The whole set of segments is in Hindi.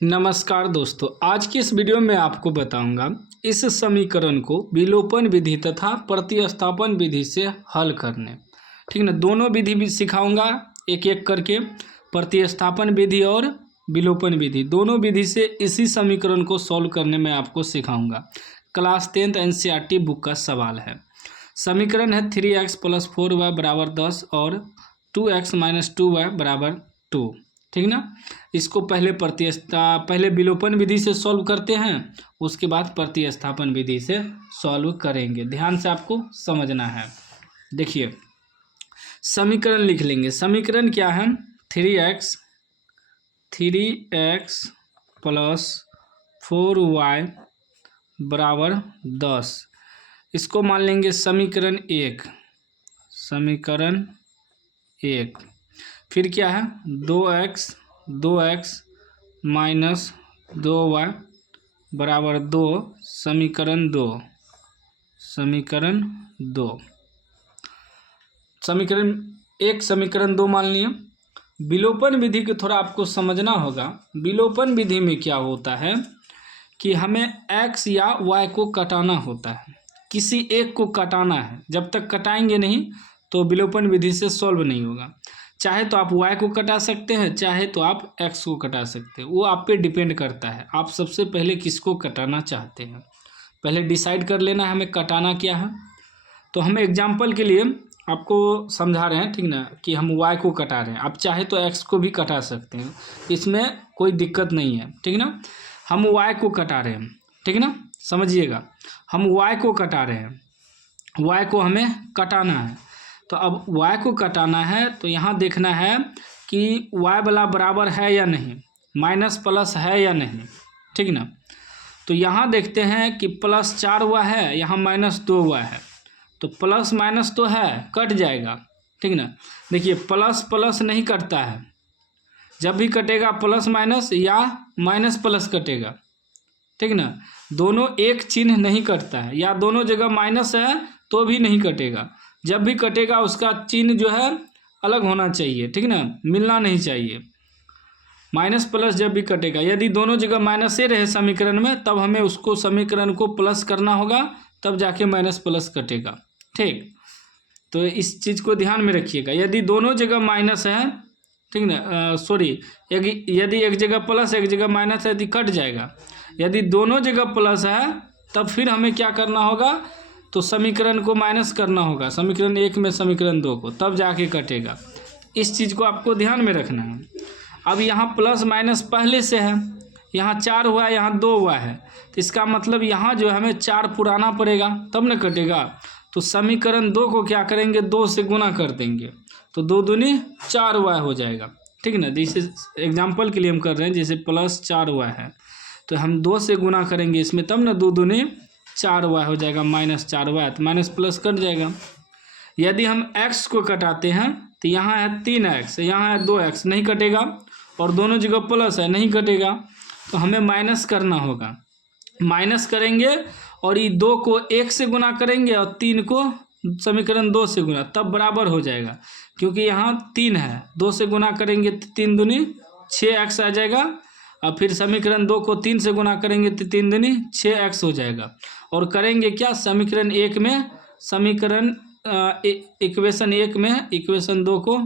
नमस्कार दोस्तों, आज की इस वीडियो में आपको बताऊंगा इस समीकरण को विलोपन विधि तथा प्रतिस्थापन विधि से हल करने। ठीक ना, दोनों विधि भी सिखाऊंगा एक एक करके। प्रतिस्थापन विधि और विलोपन विधि दोनों विधि से इसी समीकरण को सॉल्व करने में आपको सिखाऊंगा। क्लास 10th NCERT बुक का सवाल है। समीकरण है 3x + 4y = 10 और 2x - 2y = 2। ठीक ना, इसको पहले विलोपन विधि से सॉल्व करते हैं, उसके बाद प्रतिस्थापन विधि से सॉल्व करेंगे। ध्यान से आपको समझना है। देखिए, समीकरण लिख लेंगे। समीकरण क्या है? 3x + 4y = 10। इसको मान लेंगे समीकरण 1। समीकरण 1 फिर क्या है? 2x - 2y = 2। समीकरण 2। समीकरण 2 समीकरण 1 समीकरण 2 मान लिए। विलोपन विधि को थोड़ा आपको समझना होगा। विलोपन विधि में क्या होता है कि हमें x या y को कटाना होता है। किसी एक को कटाना है। जब तक कटाएंगे नहीं तो विलोपन विधि से सॉल्व नहीं होगा। चाहे तो आप y को कटा सकते हैं, चाहे तो आप x को कटा सकते हैं। वो आप पे डिपेंड करता है, आप सबसे पहले किसको कटाना चाहते हैं। पहले डिसाइड कर लेना है हमें कटाना क्या है। तो हम एग्जाम्पल के लिए आपको समझा रहे हैं, ठीक ना, कि हम y को कटा रहे हैं। आप चाहे तो x को भी कटा सकते हैं, इसमें कोई दिक्कत नहीं है। ठीक ना, हम y को कटा रहे हैं। ठीक ना, समझिएगा, हम y को कटा रहे हैं। y को हमें कटाना है। तो अब y को कटाना है तो यहाँ देखना है कि y वाला बराबर है या नहीं, माइनस प्लस है या नहीं। ठीक ना, तो यहाँ देखते हैं कि +4y है, यहाँ -2y है। तो प्लस माइनस तो है, कट जाएगा। ठीक ना, देखिए प्लस प्लस नहीं कटता है। जब भी कटेगा प्लस माइनस या माइनस प्लस कटेगा। ठीक ना, दोनों एक चिन्ह नहीं कटता है, या दोनों जगह माइनस है तो भी नहीं कटेगा। जब भी कटेगा उसका चिन्ह जो है अलग होना चाहिए। ठीक ना, मिलना नहीं चाहिए। माइनस प्लस जब भी कटेगा, यदि दोनों जगह माइनस से रहे समीकरण में, तब हमें उसको समीकरण को प्लस करना होगा, तब जाके माइनस प्लस कटेगा। ठीक, तो इस चीज़ को ध्यान में रखिएगा। यदि दोनों जगह माइनस है, ठीक ना, यदि एक जगह प्लस एक जगह माइनस है, यदि कट जाएगा। यदि दोनों जगह प्लस है तब फिर हमें क्या करना होगा, तो समीकरण को माइनस करना होगा, समीकरण 1 में समीकरण 2 को, तब जाके कटेगा। इस चीज़ को आपको ध्यान में रखना है। अब यहाँ प्लस माइनस पहले से है, यहाँ 4 हुआ है, यहाँ 2 हुआ है, तो इसका मतलब यहाँ जो हमें 4 पुराना पड़ेगा तब न कटेगा। तो समीकरण 2 को क्या करेंगे, 2 से गुना कर देंगे, तो 2 दूनी 4y हो जाएगा। ठीक ना, जैसे एग्जाम्पल के लिए हम कर रहे हैं, जैसे +4y है तो हम 2 से गुना करेंगे इसमें, तब ना 2 दूनी 4y हो जाएगा, -4y, तो माइनस प्लस कट जाएगा। यदि हम x को कटाते हैं तो यहाँ है 3x, यहाँ है 2x, नहीं कटेगा। और दोनों जगह प्लस है, नहीं कटेगा। तो हमें माइनस करना होगा। माइनस करेंगे और ये 2 को 1 से गुना करेंगे और 3 को समीकरण 2 से गुना, तब बराबर हो जाएगा। क्योंकि यहाँ 3 है, 2 से गुना करेंगे तो 3 दूनी 6x आ जाएगा। और फिर समीकरण 2 को 3 से गुना करेंगे तो 3 दूनी 6x हो जाएगा। और करेंगे क्या, समीकरण 1 में इक्वेशन 1 में इक्वेशन 2 को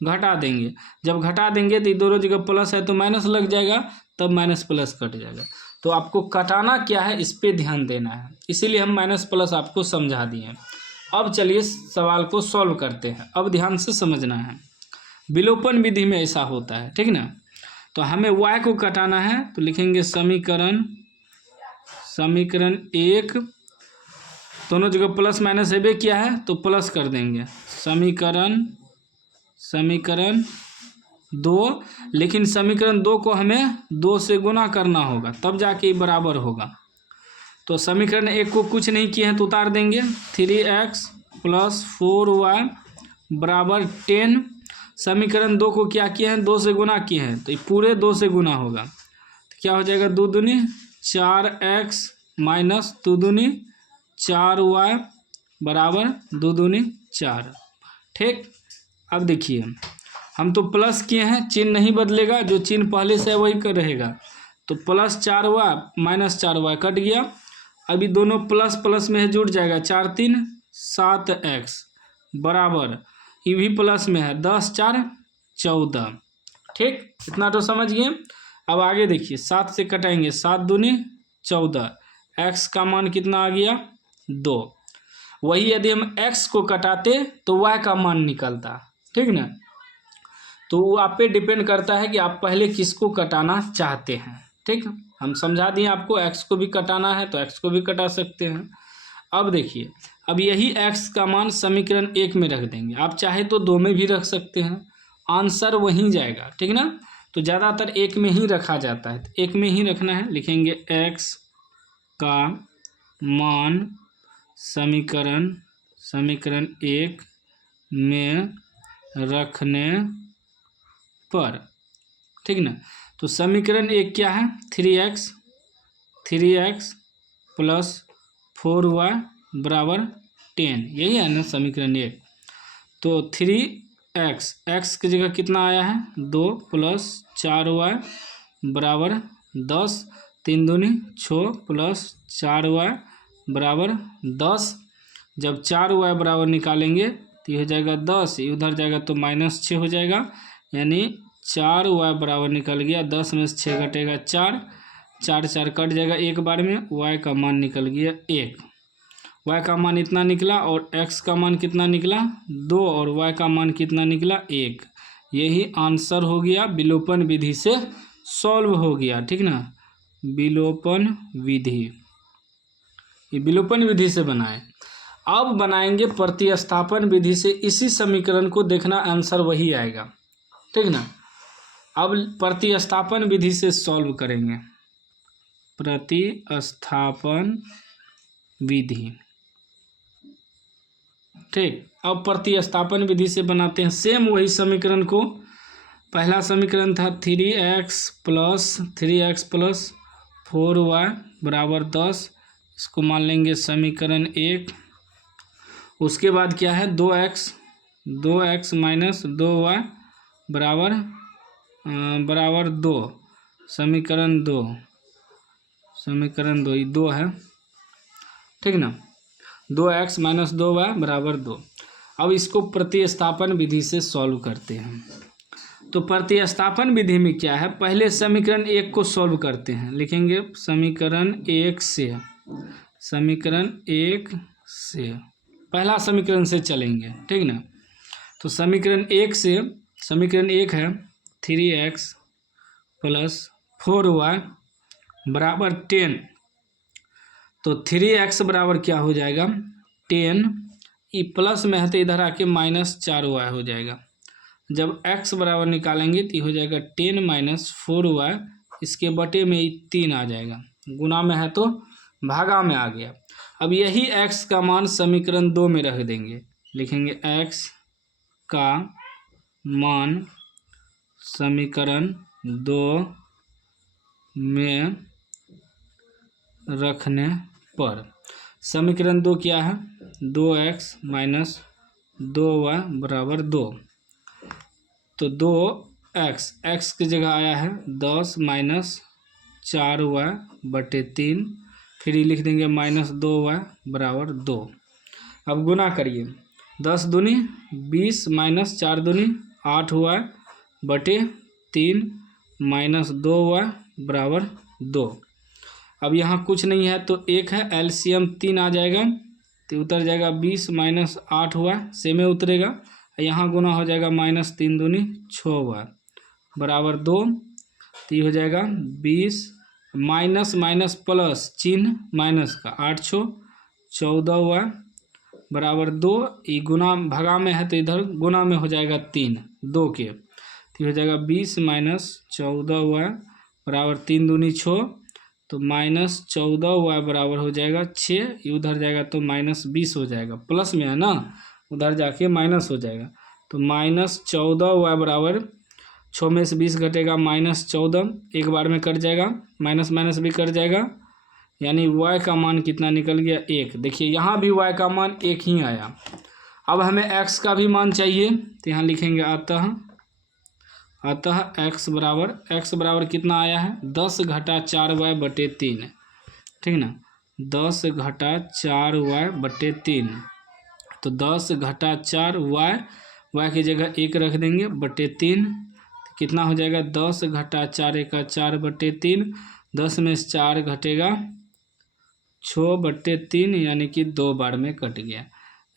घटा देंगे। जब घटा देंगे तो दोनों जगह प्लस है तो माइनस लग जाएगा, तब माइनस प्लस कट जाएगा। तो आपको कटाना क्या है इस पे ध्यान देना है, इसीलिए हम माइनस प्लस आपको समझा दिए। अब चलिए सवाल को सॉल्व करते हैं। अब ध्यान से समझना है, विलोपन विधि में ऐसा होता है। ठीक ना, तो हमें y को कटाना है तो लिखेंगे समीकरण 1, दोनों जगह प्लस माइनस है क्या है तो प्लस कर देंगे। समीकरण 2, लेकिन समीकरण 2 को हमें 2 से गुना करना होगा, तब जाके बराबर होगा। तो समीकरण 1 को कुछ नहीं किए हैं तो उतार देंगे। 3x + 4y = 10। समीकरण 2 को क्या किए हैं, 2 से गुना किए हैं, तो ये पूरे 2 से गुना होगा। तो क्या हो जाएगा, 2 दूनी 4x - 2 दूनी 4y = 2 दूनी 4। ठीक, अब देखिए हम तो प्लस किए हैं, चिन्ह नहीं बदलेगा, जो चिन्ह पहले से है वही रहेगा। तो +4y -4y कट गया। अभी दोनों प्लस प्लस में है, जुड़ जाएगा, 4 3 7x बराबर, ये भी प्लस में है, 10 4 14। ठीक, इतना तो समझिए। अब आगे देखिए, 7 से कटाएंगे, 7 दूनी 14, x का मान कितना आ गया 2। वही यदि हम x को कटाते तो y का मान निकलता। ठीक ना, तो वो आप पे डिपेंड करता है कि आप पहले किसको कटाना चाहते हैं। ठीक, हम समझा दिए आपको, x को भी कटाना है तो x को भी कटा सकते हैं। अब देखिए, अब यही x का मान समीकरण 1 में रख देंगे, आप चाहे तो 2 में भी रख सकते हैं, आंसर वहीं जाएगा। ठीक ना, तो ज़्यादातर 1 में ही रखा जाता है, तो 1 में ही रखना है। लिखेंगे x का मान समीकरण 1 में रखने पर। ठीक ना, तो समीकरण 1 क्या है, 3x + 4y बराबर 10, यही है ना समीकरण 1। तो 3x की जगह कितना आया है 2 + 4y बराबर 10, 3 दूनी 6 + 4y बराबर 10। जब 4y बराबर निकालेंगे तो ये हो जाएगा 10, ये उधर जाएगा तो -6 हो जाएगा, यानी 4y बराबर निकल गया, 10 में से 6 घटेगा 4, 4 4 कट जाएगा एक बार में, y का मान निकल गया 1। y का मान इतना निकला और x का मान कितना निकला 2 और y का मान कितना निकला 1। यही आंसर हो गया, विलोपन विधि से सॉल्व हो गया। ठीक ना, विलोपन विधि, ये विलोपन विधि से बनाए। अब बनाएंगे प्रतिस्थापन विधि से, इसी समीकरण को देखना आंसर वही आएगा। ठीक ना, अब प्रतिस्थापन विधि से सॉल्व करेंगे, प्रतिस्थापन विधि। ठीक, अब प्रतिस्थापन विधि से बनाते हैं सेम वही समीकरण को। पहला समीकरण था 3x + 4y बराबर 10, इसको मान लेंगे समीकरण 1। उसके बाद क्या है 2x - 2y बराबर 2, समीकरण 2 ये 2 है। ठीक ना, 2x - 2y बराबर 2। अब इसको प्रतिस्थापन विधि से सॉल्व करते हैं। तो प्रतिस्थापन विधि में क्या है, पहले समीकरण 1 को सॉल्व करते हैं। लिखेंगे समीकरण 1 से पहला समीकरण से चलेंगे। ठीक ना, तो समीकरण 1 से, समीकरण 1 है 3x + 4y बराबर 10। तो 3x बराबर क्या हो जाएगा 10, ये प्लस में है तो इधर आके -4y हो जाएगा। जब x बराबर निकालेंगे तो ये हो जाएगा 10 - 4y, इसके बटे में 3 आ जाएगा, गुना में है तो भागा में आ गया। अब यही x का मान समीकरण 2 में रख देंगे। लिखेंगे x का मान समीकरण 2 में रखने पर। समीकरण 2 क्या है 2x - 2y बराबर 2। तो 2x की जगह आया है 10 - 4y बटे 3, फिर ये लिख देंगे -2y बराबर 2। अब गुना करिए, 10 दूनी 20 - 4 दूनी 8y बटे 3 -2y बराबर 2। अब यहाँ कुछ नहीं है तो 1 है, एलसीएम 3 आ जाएगा तो उतर जाएगा 20 - 8y, सेमे उतरेगा, यहाँ गुना हो जाएगा -3 दूनी 6y बराबर 2। तो ये हो जाएगा 20 माइनस प्लस चिन्ह माइनस का 8 6 14y बराबर 2। ये गुना भगा में है तो इधर गुना में हो जाएगा 3 2 के, तो हो जाएगा 20 - 14y बराबर 3 दूनी 6, तो -14y बराबर हो जाएगा 6, ये उधर जाएगा तो -20 हो जाएगा, प्लस में है ना, उधर जाके माइनस हो जाएगा। तो -14y बराबर 6 में से 20 घटेगा -14, एक बार में कट जाएगा, माइनस भी कट जाएगा, यानी y का मान कितना निकल गया 1। देखिए यहाँ भी y का मान 1 ही आया। अब हमें x का भी मान चाहिए तो यहाँ लिखेंगे अतः x बराबर कितना आया है 10 घटा 4y बटे 3, ठीक ना। 10 घटा 4y बटे 3, तो 10 घटा 4y, y की जगह 1 रख देंगे बटे 3, तो कितना हो जाएगा 10 घटा 4 एका 4 बटे 3, 10 में से 4 घटेगा 6 बटे 3, यानी कि 2 बार में कट गया।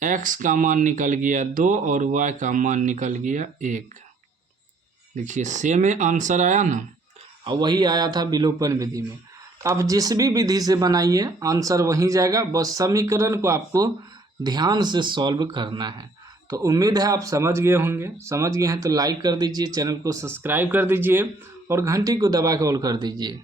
x का मान निकल गया 2 और y का मान निकल गया 1। देखिए सेम आंसर आया ना, और वही आया था विलोपन विधि में। आप जिस भी विधि से बनाइए आंसर वहीं जाएगा, बस समीकरण को आपको ध्यान से सॉल्व करना है। तो उम्मीद है आप समझ गए होंगे। समझ गए हैं तो लाइक कर दीजिए, चैनल को सब्सक्राइब कर दीजिए और घंटी को दबा के ऑल कर दीजिए।